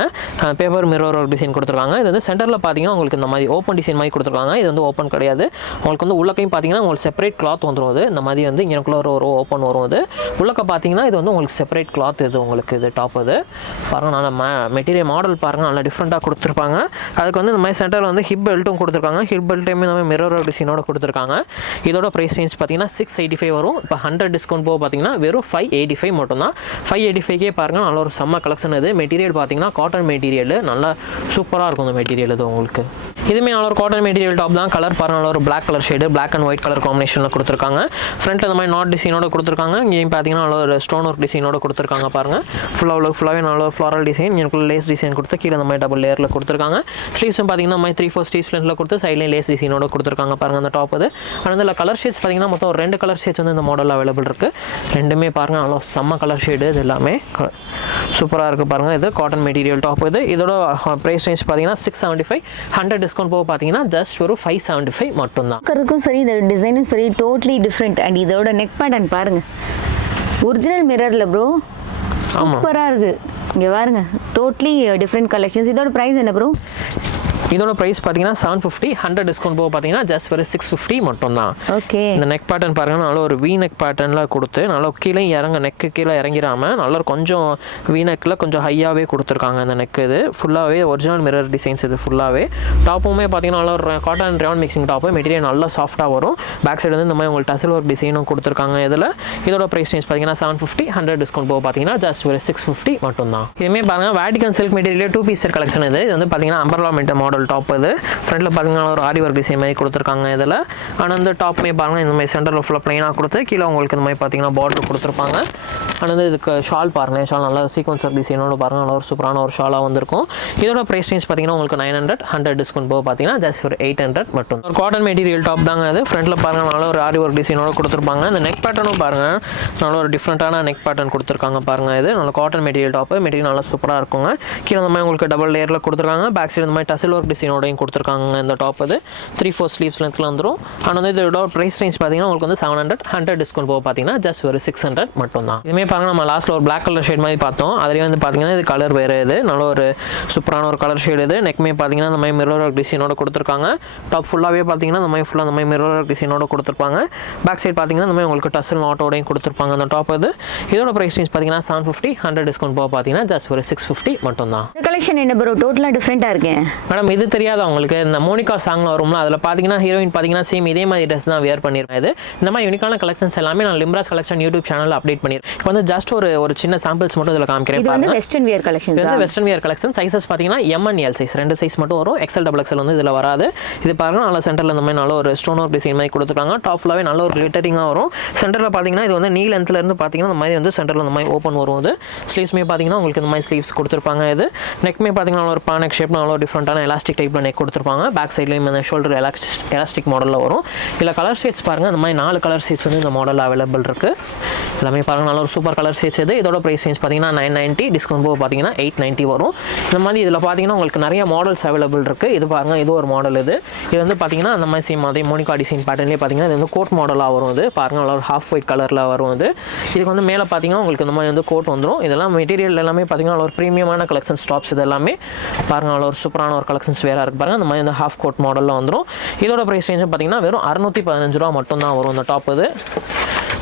பேப்பர் மிரர் ஒர்க் டிசைன் கொடுத்துருக்காங்க. இது வந்து சென்டரில் பார்த்தீங்கன்னா உங்களுக்கு இந்த மாதிரி ஓப்பன் டிசைன் மாதிரி கொடுத்துருக்காங்க. இது வந்து ஓப்பன் கிடையாது. உங்களுக்கு வந்து உள்ளக்கையும் பார்த்தீங்கன்னா உங்களுக்கு செப்பரேட் கிளாத் வந்துடும் அது. இந்த மாதிரி வந்து இங்கனக்குள்ள ஒரு ஒரு ஓப்பன் வரும் இது உள்ளக்க பார்த்தீங்கன்னா இது வந்து உங்களுக்கு செப்பரேட் கிளாத் இது உங்களுக்கு இது டாப் இது பாருங்கள் நல்ல மே மெட்டீரியல் மாடல் பாருங்கள் நல்லா டிஃப்ரெண்ட்டாக கொடுத்துருப்பாங்க. அதுக்கு வந்து இந்த மாதிரி சென்டரில் வந்து ஹிப் பெல்ட்டும் கொடுத்துருக்காங்க. ஹிப் பெல்ட்டையுமே நம்ம மிரர் டிசைனோட கொடுத்துருக்காங்க. இதோட ப்ரைஸ் ரேஞ்ச் பார்த்தீங்கன்னா சிக்ஸ் எயிட்டி ஃபைவ் வரும். இப்போ ஹண்ட்ரட் டிஸ்கவுண்ட் போக பார்த்தீங்கன்னா வெறும் ஃபைவ் எயிட்டி ஃபைவ் மட்டும் தான் ஃபைவ் எயிட்டி ஃபைவ்க்கே பாருங்கள் நல்ல ஒரு செம்ம கலெக்ஷன் இது மெட்டீரியல் பார்த்தீங்கன்னா காட்டன் மெட்டீரியல் நல்லா சூப்பராக இருக்கும் இந்த மெட்டீரியல் இது உங்களுக்கு. இதுவுமே நல்ல ஒரு காட்டன் மெட்டீரியல் டாப் தான். கலர் பாருங்கள் நல்ல ஒரு black colour shade black and white colour காம்பினேஷனில் கொடுத்துருக்காங்க. ஃப்ரண்ட் இந்த மாதிரி நாட் டிசைனோட கொடுத்துருக்காங்க. இங்கேயும் பார்த்தீங்கன்னா நல்ல ஒரு ஸ்டோன் ஒர்க் டிசைனோட கொடுத்துருக்காங்க பாருங்கள் ஃபுல்லாக அவ்வளோ ஃபுல்லாகவே நல்ல ஃப்ளாரல் டிசைன் எனக்குள்ள லேஸ் டிசைன் கொடுத்து கீழே இந்த மாதிரி டபுள் லேயரில் கொடுத்துருக்காங்க. ஸ்லீவ்ஸும் பார்த்தீங்கன்னா மாதிரி த்ரீ ஃபோர் ஸ்டீவ் ஃப்ளெண்டில் கொடுத்து சைட்லேயும் லேஸ் டிசைனோட கொடுத்துருக்காங்க பாருங்கள் அந்த டாப் அது ஆனால் இதில் கலர் ஷேட்ஸ் பார்த்தீங்கன்னா மொத்தம் ஒரு ரெண்டு கலர் ஷேட்ஸ் வந்து இந்த மாடல் அவைலபிள் இருக்குது ரெண்டுமே பாருங்கள் நல்லா செம்ம கலர் ஷேடு இது எல்லாமே. சூப்பராக இருக்குது பாருங்கள் இது காட்டன் மெட்டீரியல் டாப் இது. இதோட ப்ரைஸ் ரேஞ்ச் பார்த்தீங்கன்னா six seventy five hundred discount போக பார்த்தீங்கன்னா ஜஸ்ட் ஒரு ஃபைவ் செவன்ட்டி ஃபைவ் மட்டும். மட்டும்தான். பார்க்கறதுக்கும் சரி இந்த டிசைனும் சரி டோட்லி டிஃப்ரெண்ட் அண்ட் இதோட நெக் பேட்டர்ன் பாருங்க. ஒரிஜினல் மிரர்ல ப்ரோ சூப்பராக இருக்கு. இங்கே பாருங்க டோட்லி டிஃப்ரெண்ட் கலெக்ஷன்ஸ் இதோட ப்ரைஸ் என்ன ப்ரோ இதோட ப்ரைஸ் பார்த்தீங்கன்னா செவன் ஃபிஃப்டி ஹண்ட்ரட் டிஸ்கவுண்ட் போக பார்த்தீங்கன்னா ஜஸ்ட் ஒரு சிக்ஸ் ஃபிஃப்டி மட்டும்தான். ஓகே இந்த நெக் பேட்டர்ன் பாருங்க நல்ல ஒரு வி நெக் பேட்டர்னில் கொடுத்து நல்லா கீழே இறங்க நெக்கு கீழே இறங்கிடாம நல்ல கொஞ்சம் வி நெக்கில் கொஞ்சம் ஹையாகவே கொடுத்துருக்காங்க இந்த நெக் இது. ஃபுல்லாகவே ஒரிஜினல் மிரர் டிசைன்ஸ் இது ஃபுல்லாகவே டாப்புமே பார்த்தீங்கன்னா நல்ல ஒரு cotton round mixing top material நல்லா சாஃப்ட்டாக வரும். பேக் சைடு வந்து இந்த மாதிரி உங்களுக்கு டசல் ஒர்க் டிசைனும் கொடுத்துருக்காங்க இதில். இதோட ப்ரைஸ் ரேஞ்ச் பார்த்தீங்கன்னா செவன் ஃபிஃப்டி ஹண்ட்ரட் டிஸ்கவுண்ட் போக பார்த்தீங்கன்னா ஜஸ்ட் ஒரு சிக்ஸ் ஃபிஃப்டி மட்டும்தான். இதுமே பாருங்க Vatican silk material two piece collection இது. இது வந்து பார்த்தீங்கன்னா அம்பர்லா மெட்ட மாடல் டாப் இது. ஃப்ரண்ட்டில் பார்த்தீங்கன்னா ஒரு ஆரி ஒர்க் டிசைன் மாதிரி கொடுத்துருக்காங்க இதில். ஆனால் வந்து டாப்மே பாருங்கள் இந்த மாதிரி சென்டரில் ஃபுல்லாக ப்ளைனாக கொடுத்து கீழே உங்களுக்கு இந்த மாதிரி பார்த்தீங்கன்னா பார்டர் கொடுத்துருப்பாங்க. ஆனால் வந்து இதுக்கு ஷால் பாருங்கள் ஷால் நல்லா சீக்வன்ஸ் ஒர்க் டிசைனோட பாருங்கள் நல்லா ஒரு சூப்பரான ஒரு ஷாலாக வந்திருக்கும். இதோட ப்ரைஸ் ரேஞ்ச் பார்த்தீங்கன்னா உங்களுக்கு நைன் ஹண்ட்ரட் ஹண்ட்ரட் டிஸ்கவுண்ட் போக பார்த்தீங்கன்னா ஜஸ்ட் ஒரு எயிட் ஹண்ட்ரட் மட்டும். ஒரு காட்டன் மெட்டீரியல் டாப் தாங்க அது ஃப்ரண்ட்டில் பாருங்கள் நல்லா ஒரு ஆரி ஒர்க் டிசைனோட கொடுத்துருப்பாங்க. இந்த நெக் பேட்டர்னும் பாருங்கள் நல்ல ஒரு டிஃப்ரெண்ட்டான நெக் பேட்டர்ன் கொடுத்துருக்காங்க பாருங்கள் இது. நல்ல காட்டன் மெட்டீரியல் டாப்பு மெட்டீரியல் நல்லா சூப்பராக இருக்குங்க. கீழே இந்த மாதிரி உங்களுக்கு டபுள் லேயரில் கொடுத்துருக்காங்க. பேக் சைடு இந்த மாதிரி டசில் ஒர்க் டிசைனோடையும் கொடுத்துருக்காங்க. இந்த டாப் இது த்ரீ ஃபோர் ஸ்லீவ்ஸ் லென்த்தில் வந்துடும் ஆனால் வந்து இதோட ப்ரைஸ் ரேஞ்ச் பார்த்தீங்கன்னா உங்களுக்கு வந்து செவன் ஹண்ட்ரட் ஹண்ட்ரட் டிஸ்கவுண்ட் போக பார்த்தீங்கன்னா ஜஸ்ட் ஒரு சிக்ஸ் ஹண்ட்ரட் மட்டும் தான் இதுமே பாருங்க நம்ம லாஸ்ட்டில் ஒரு பிளாக் கலர் ஷேட் மாதிரி பார்த்தோம். அதுலேயே வந்து பார்த்தீங்கன்னா இது கலர் வேறு இது. நல்ல ஒரு சூப்பரான ஒரு கலர் ஷேடு இது. நெக்மே பார்த்தீங்கன்னா இந்த மாதிரி மிரர் டிசைனோட கொடுத்துருக்காங்க. டாப் ஃபுல்லாகவே பார்த்தீங்கன்னா இந்த மாதிரி ஃபுல்லாக இந்த மாதிரி மிரர் டிசைனோட கொடுத்துருப்பாங்க. பேக் சைடு பார்த்தீங்கன்னா இந்த மாதிரி உங்களுக்கு டசல் நாட்டோடையும் கொடுத்துருப்பாங்க. அந்த டாப் இது இதோட ப்ரைஸ் ரேஞ்ச் பார்த்தீங்கன்னா செவன் ஃபிஃப்டி ஹண்ட்ரட் டிஸ்கவுண்ட் போக பார்த்தீங்கன்னா ஜஸ்ட் ஒரு சிக்ஸ் ஃபிஃப்டி மட்டும் தான் கலெக்ஷன் என்ன ப்ரோ டோட்டலாக டிஃப்ரெண்ட்டாக இருக்கேன் மேடம் இது தெரியாத உங்களுக்கு? இந்த மோனிகா சாங்ல வரும்ல அதில் பார்த்தீங்கன்னா ஹீரோயின் பார்த்தீங்கன்னா சேம் இதே மாதிரி ட்ரெஸ் தான் வேர் பண்ணியிருக்கேன் இது இந்த மாதிரி யூனிக்கான கலெக்ஷன்ஸ் எல்லாமே நான் லிம்ராஸ் கலெக்ஷன் யூடியூப் சேனலில் அப்டேட் பண்ணியிருக்கேன் இப்போ வந்து ஜஸ்ட் ஒரு ஒரு சின்ன சாம்பிள்ஸ் மட்டும் இதில் காமிக்கிறேன் இது வந்து வெஸ்டர்ன் வியர் இது கலெக்ஷன்ஸ் வந்து வெஸ்டர்ன் வியர் கலெக்ஷன் சைஸஸ் பார்த்தீங்கன்னா எம்என் எல் சைஸ் ரெண்டு சைஸ் மட்டும் வரும். எக்ஸல் டபுள் எக்ஸல் வந்து இதில் வராது. இது பாருங்க நல்ல சென்டரில் இந்த மாதிரி நல்ல ஒரு ஸ்டோன் ஒர்க் டிசைன் மாதிரி கொடுத்துருக்காங்க. டாப் ஃபுல்லாகவே நல்ல ஒரு glittering-ஆ வரும். சென்டரில் பார்த்தீங்கன்னா இது வந்து நீ லென்த்ல இருந்து பார்த்தீங்கன்னா இந்த மாதிரி வந்து சென்டரில் இந்த மாதிரி ஓப்பன் வரும் இது. ஸ்லீவ்ஸ்மே பார்த்தீங்கன்னா உங்களுக்கு இந்த மாதிரி ஸ்லீவ்ஸ் கொடுத்துருப்பாங்க இது. நெக்மே பார்த்தீங்கன்னா ஒரு பானக் ஷேப் நல்ல ஒரு டிஃப்ரெண்ட்டான எலாஸ்டிக் டைப்பில் நெக் கொடுத்துருப்பாங்க. பேக் சைட்லேயும் அந்த ஷோல்டர் எலாஸ்டிக் எலாஸ்டிக் மாடலில் வரும். இதில் கலர் ஷேட்ஸ் பாருங்கள் இந்த மாதிரி நாலு கலர் ஷேட்ஸ் வந்து இந்த மாடலில் அவைலபிள் இருக்குது எல்லாமே பாருங்கள் நல்ல ஒரு சூப்பர் கலர் ஷேட்ஸ் இது. இதோட ப்ரைஸ் ரேஞ்ச் பார்த்தீங்கன்னா நைன் நைன்ட்டி டிஸ்கவுண்ட் போக பார்த்தீங்கன்னா எயிட் நைன்ட்டி வரும். இந்த மாதிரி இதில் பார்த்தீங்கன்னா உங்களுக்கு நிறைய மாடல்ஸ் அவைலபிள் இருக்குது இது பாருங்கள் இது ஒரு மாடல் இது. இது வந்து பார்த்தீங்கன்னா அந்த மாதிரி சேம் அதே மோனிகா டிசைன் பேட்டர்லேயே பார்த்தீங்கன்னா இது வந்து கோட் மாடலாக வரும் இது. பாருங்கள் நல்லா ஒரு ஹாஃப் ஒயிட் கலரில் வரும் இது. இதுக்கு வந்து மேலே பார்த்தீங்கன்னா உங்களுக்கு இந்த மாதிரி வந்து கோட் வந்துடும் இதெல்லாம் மெட்டீரியல் எல்லாமே பார்த்தீங்கன்னா நல்ல ஒரு ப்ரீமியமான கலெக்ஷன் ஸ்டாப்ஸ் இது எல்லாமே. பாருங்கள் நல்ல ஒரு சூப்பரான ஒரு கலெக்ஷன் கலெக்ஷன்ஸ் வேறு இருக்குது பாருங்கள் அந்த மாதிரி இந்த ஹாஃப் கோட் மாடலில் வந்துடும் இதோட ப்ரைஸ் ரேஞ்சும் பார்த்தீங்கன்னா வெறும் அறுநூற்றி பதினஞ்சு ரூபா மட்டும் தான் வரும் இந்த டாப் இது.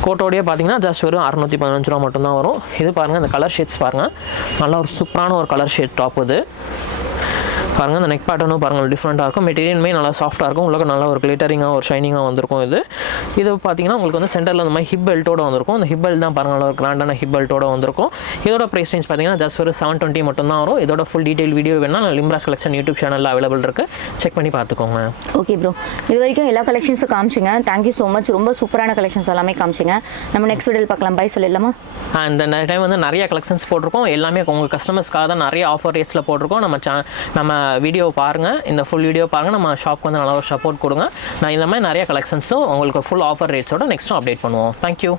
கோட்டோடையே பார்த்தீங்கன்னா ஜஸ்ட் வெறும் அறுநூற்றி பதினஞ்சு ரூபா மட்டும்தான் வரும். இது பாருங்கள் இந்த கலர் ஷேட்ஸ் பாருங்கள் நல்ல ஒரு சூப்பரான ஒரு கலர் ஷேட் டாப் இது. பாருங்கள் இந்த நெக் பேட்டர்னும் பாருங்கள் டிஃப்ரெண்ட்டாக இருக்கும். மெட்டீரியலுமே நல்லா சாஃப்ட்டாக இருக்கும். உங்களுக்கு நல்லா ஒரு கிளிட்டரிங்காக ஒரு ஷைனிங்காக வந்திருக்கும் இது. இது பார்த்தீங்கன்னா உங்களுக்கு வந்து சென்டரில் இந்த மாதிரி ஹிப் பெல்ட்டோட வந்திருக்கும். இந்த ஹிப் பெல்ட் தான் பாருங்கள் நல்ல ஒரு கிராண்டான ஹிப் பெல்ட்டோட வந்திருக்கும். இதோட ப்ரைஸ் ரேஞ்ச் பார்த்தீங்கன்னா ஜஸ்ட் ஒரு செவன் டுவெண்ட்டி மட்டும் தான் வரும். இதோட ஃபுல் டீடைல் வீடியோ வேணால் லிம்ராஸ் கலெக்ஷன் யூடியூப் சேனலில் அவைலபிள் இருக்குது செக் பண்ணி பார்த்துக்கோங்க ஓகே ப்ரோ இது வரைக்கும் எல்லா கலெக்ஷன்ஸும் காமிச்சிங்க. தேங்க்யூ ஸோ மச் ரொம்ப சூப்பரான கலெக்ஷன்ஸ் எல்லாமே காமிச்சிங்க. நம்ம நெக்ஸ்ட் வீடியோவில் பார்க்கலாம். பை சொல்லிடலாமா? அந்த டைம் வந்து நிறைய கலெக்ஷன்ஸ் போட்டிருக்கோம். எல்லாமே உங்கள் கஸ்டமர்ஸ்க்காக தான் நிறைய ஆஃபர் ரேட்ஸில் போட்டிருக்கோம். நம்ம சே நம்ம வீடியோ பாருங்கள் இந்த ஃபுல் வீடியோ பாருங்கள் நம்ம ஷாப்க்கு வந்து நல்லா ஒரு சப்போர்ட் கொடுங்க. நான் இந்த மாதிரி நிறைய கலெக்ஷன்ஸும் உங்களுக்கு ஃபுல் ஆஃபர் ரேட்ஸோட நெக்ஸ்ட்டும் அப்டேட் பண்ணுவோம். Thank you